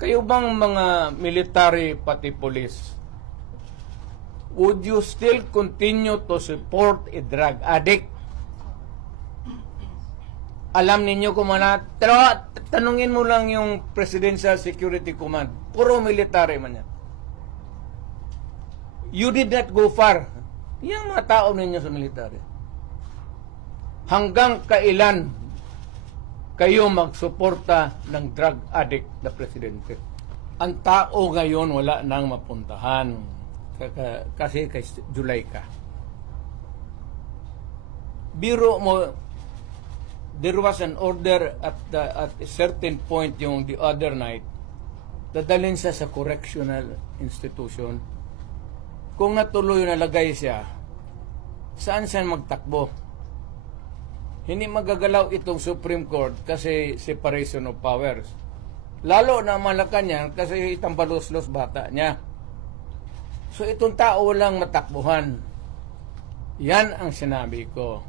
Kayo bang mga military pati police, would you still continue to support a drug addict? Alam ninyo kung mana, pero tanungin mo lang yung Presidential Security Command. Puro military man yan. You did not go far. Yung mga tao ninyo sa military. Hanggang kailan kayo magsuporta ng drug addict na presidente? Ang tao ngayon wala nang mapuntahan. Kasi kay July ka. Biro mo, there was an order at a certain point yung the other night, dadalhin siya sa correctional institution. Kung natuloy nalagay siya, saan siya magtakbo? Hindi magagalaw itong Supreme Court kasi separation of powers. Lalo na Malacanang kasi tambalos-los bata niya. So itong tao walang matakbuhan. Yan ang sinabi ko.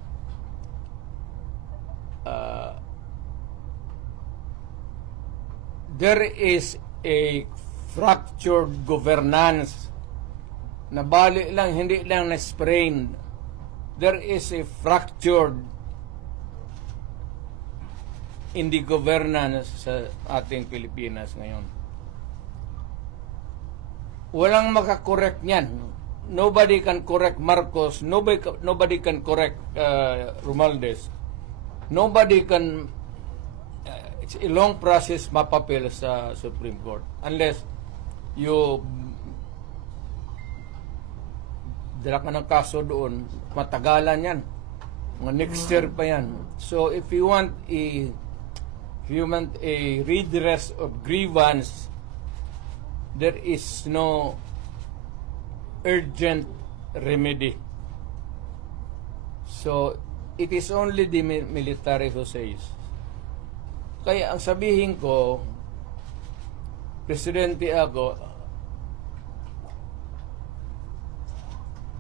There is a fractured governance na bali lang, hindi lang na-sprain. There is a fractured in the governance sa ating Pilipinas ngayon. Walang makakorek niyan. Nobody can correct Marcos. Nobody can correct Romualdez. Nobody can... it's a long process mapapil sa Supreme Court. Unless you dala ka ng kaso doon, matagalan yan. Mga next year pa yan. So if you want a redress of grievance, there is no urgent remedy. So it is only the military who says. Kaya ang sabihin ko, presidente ako,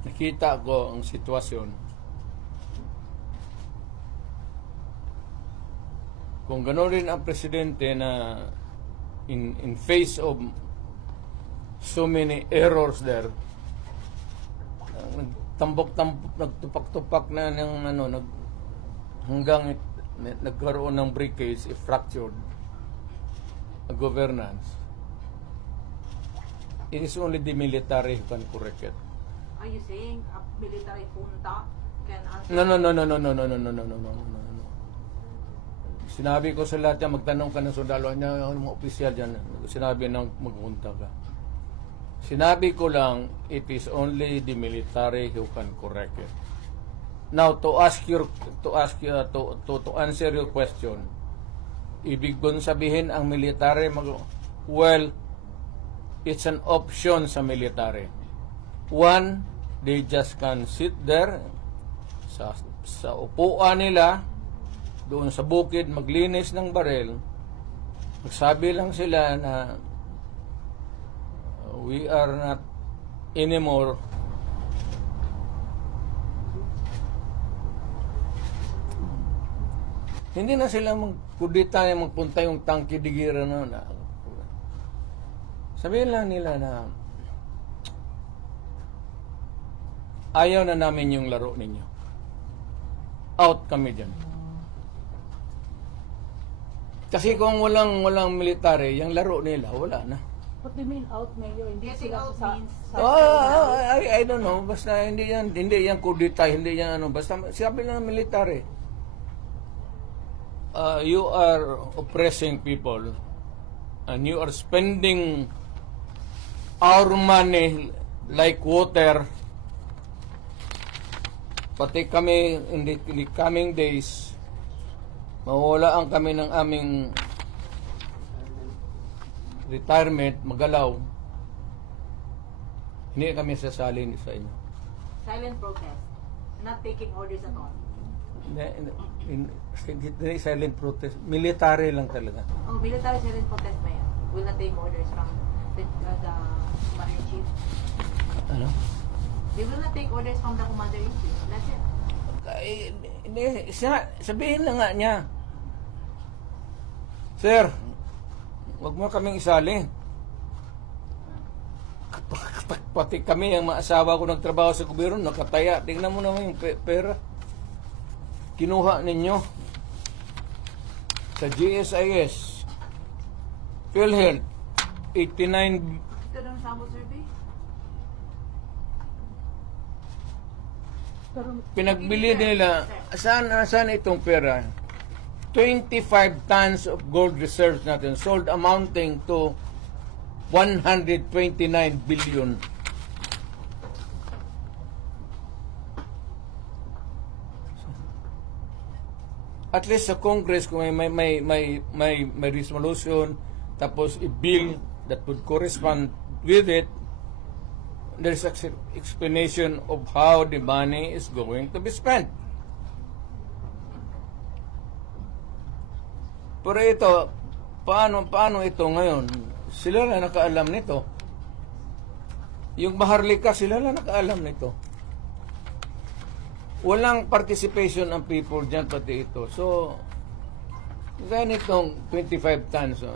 nakita ko ang sitwasyon. Kung gano'n rin ang presidente na in face of so many errors there, nagtupak-tupak na ng hanggang nagkaroon ng breakage, fractured governance. It is only the military who can correct it. Are you saying a military junta can answer? No. Sinabi ko sa lahat yan, magtanong ka ng sundalo niya, yung mga opisyal dyan, sinabi nang magpunta ka. Sinabi ko lang, it is only the military who can correct it. Now, to answer your question, ibig kong sabihin ang military, well, it's an option sa military. One, they just can sit there sa upuan nila, doon sa bukid, maglinis ng barel. Magsabi lang sila na we are not anymore hindi na sila magkudita na magpunta yung tangki digira na. Sabihin lang nila na ayaw na namin yung laro ninyo. Out kami dyan. Kasi kung walang military, yung laro nila, wala na. What do you mean out, Mayor? Hindi Getting sila out sa... means... I don't know. Basta hindi yan kudita, hindi yan ano. Basta sabi lang ng military. You are oppressing people and you are spending our money like water. Pati kami in the coming days, mawawalaan kami ng aming retirement, magalaw. Hindi kami sasalin sa inyo. Silent protest. Not taking orders at all. Hindi silent protest. Military lang talaga. Oh, military silent protest, Mayor. Will not take orders from the Commander-in-Chief. Ano? They will not take orders from the Commander-in-Chief. That's it. Sabihin na nga niya, Sir, Huwag mo kaming isali. Pati kami, ang mga asawa ko nagtrabaho sa gobyerno, nakataya. Tingnan mo naman yung pera. Kinuha ninyo sa GSIS, PhilHealth, 89. Ito ng sample survey? Pero Pinagbili nila, saan itong pera? 25 tons of gold reserves natin sold amounting to 129 billion. At least sa Congress kung may resolution tapos i-bill that would correspond with it, there's explanation of how the money is going to be spent. Pero ito, paano ito ngayon? Sila na nakaalam nito. Yung Maharlika, sila na nakaalam nito. Walang participation ng people dyan, pati ito. So, ganitong 25 tons.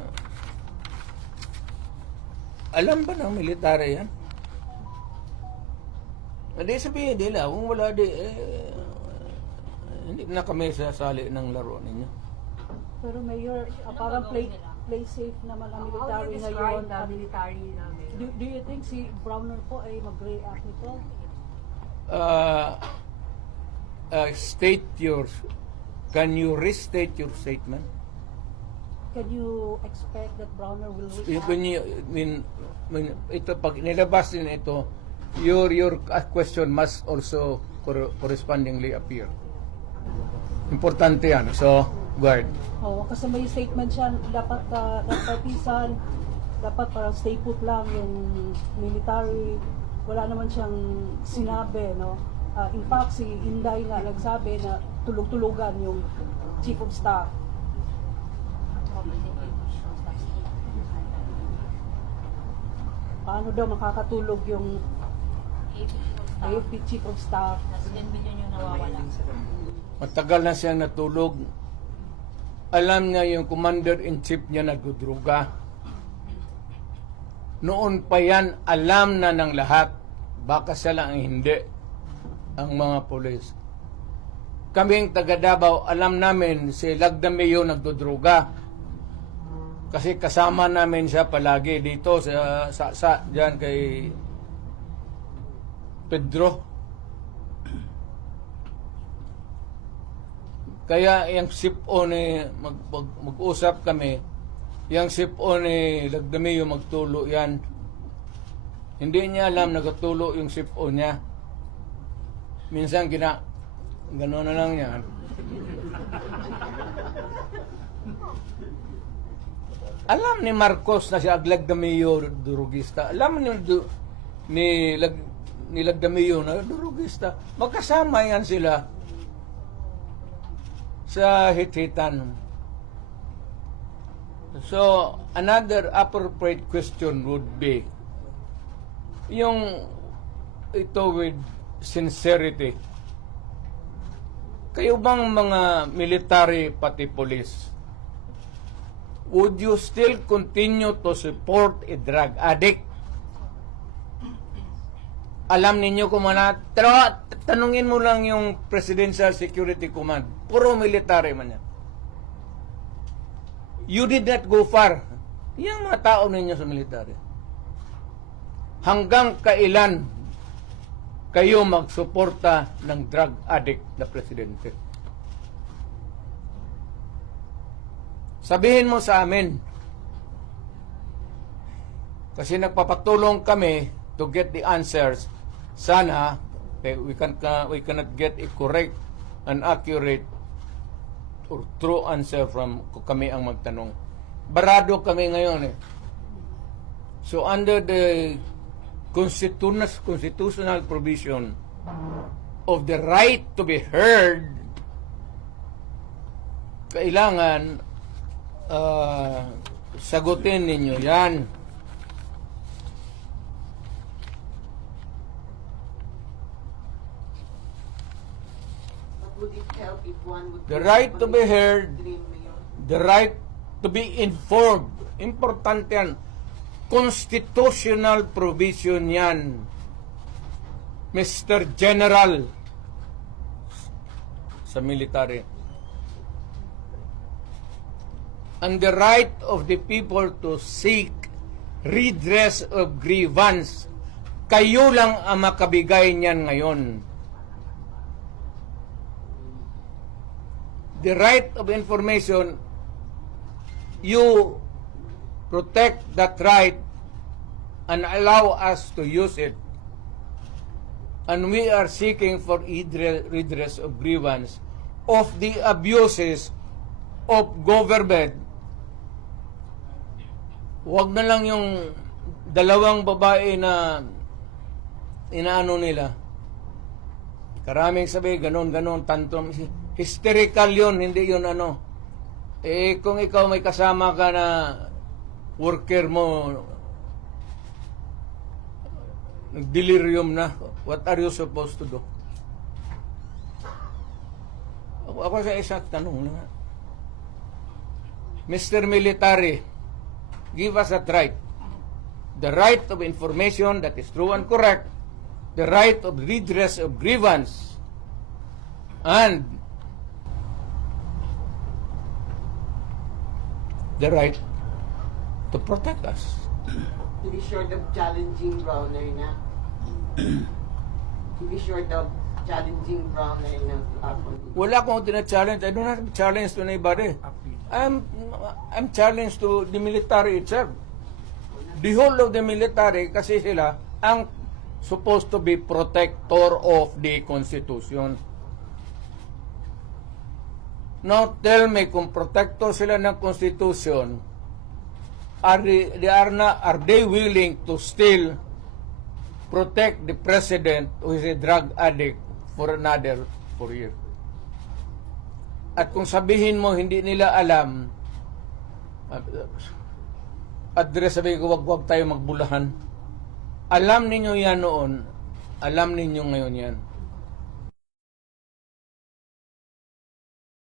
Alam ba ng military yan? Hindi sabihin nila, kung wala hindi na kami sasali ng laro ninyo. Pero Mayor, parang play safe naman ang How do military you ngayon. describe the military namin? Do you think si Browner po ay mag-react nito? Can you restate your statement? Can you expect that Browner will react? When ito, pag nilabas din ito, your question must also correspondingly appear. Importante yan. So, go ahead. Oo, kasi may statement siya, dapat nagpartisan, dapat parang stay put lang yung military. Wala naman siyang sinabi, no? In fact, si Inday nga nagsabi na tulog-tulugan yung Chief of Staff. Paano daw makakatulog yung AFP Chief of Staff? Nasa 10 billion yung nawawala. Matagal na siyang natulog. Alam niya yung commander-in-chief niya nagdudruga. Noon pa yan, alam na ng lahat. Baka siya lang ang hindi. Ang mga polis. Kaming taga Davao, alam namin si Lagdameo nagdudruga. Kasi kasama namin siya palagi dito sa diyan kay Pedro. Kaya yung SIPO ni mag-usap kami, yung SIPO ni Lagdameo magtulo yan. Hindi niya alam nagtulo yung SIPO niya. Minsan gano'n na lang yan. Alam ni Marcos na siya Lagdameo durugista. Alam ni Lagdameo na durugista. Magkasama yan sila sa hit-hitan. So, another appropriate question would be yung ito with sincerity. Kayo bang mga military pati police, would you still continue to support a drug addict? Alam ninyo kung tanungin mo lang yung Presidential Security Command. Puro military man yan. You did not go far. Yung mga tao ninyo sa military. Hanggang kailan kayo magsuporta ng drug addict na presidente? Sabihin mo sa amin. Kasi nagpapatulong kami to get the answers. Sana we cannot get a correct and accurate or true answer from kami ang magtanong. Barado kami ngayon eh. So under the constitutional provision of the right to be heard, kailangan sagutin ninyo yan. Would it help if one would The right to be heard, the right to be informed. Importante yan. Constitutional provision yan, Mr. General sa military. And the right of the people to seek redress of grievance. Kayo lang ang makabigay niyan ngayon. The right of information, you protect that right and allow us to use it. And we are seeking for redress of grievance of the abuses of government. Huwag na lang yung dalawang babae na inaano nila. Karaming sabi, ganon, tantrum. Hysterical yun, hindi yun ano. Eh, kung ikaw may kasama ka na worker mo, delirium na, what are you supposed to do? Ako sa isang tanong na. Mr. Military, give us that right. The right of information that is true and correct, the right of redress of grievance, and the right to protect us. To be short of challenging Browner na. To be short of challenging Browner na to happen. Wala akong tina-challenge. I don't have to challenge to anybody. I'm challenged to the military itself. The whole of the military, kasi sila ang supposed to be protector of the Constitution. Now tell me, kung protector sila ng Constitution, are they willing to still protect the president who is a drug addict for another 4 years? At kung sabihin mo hindi nila alam, address, sabihin ko, wag tayo magbulahan. Alam ninyo yan noon, alam ninyo ngayon yan.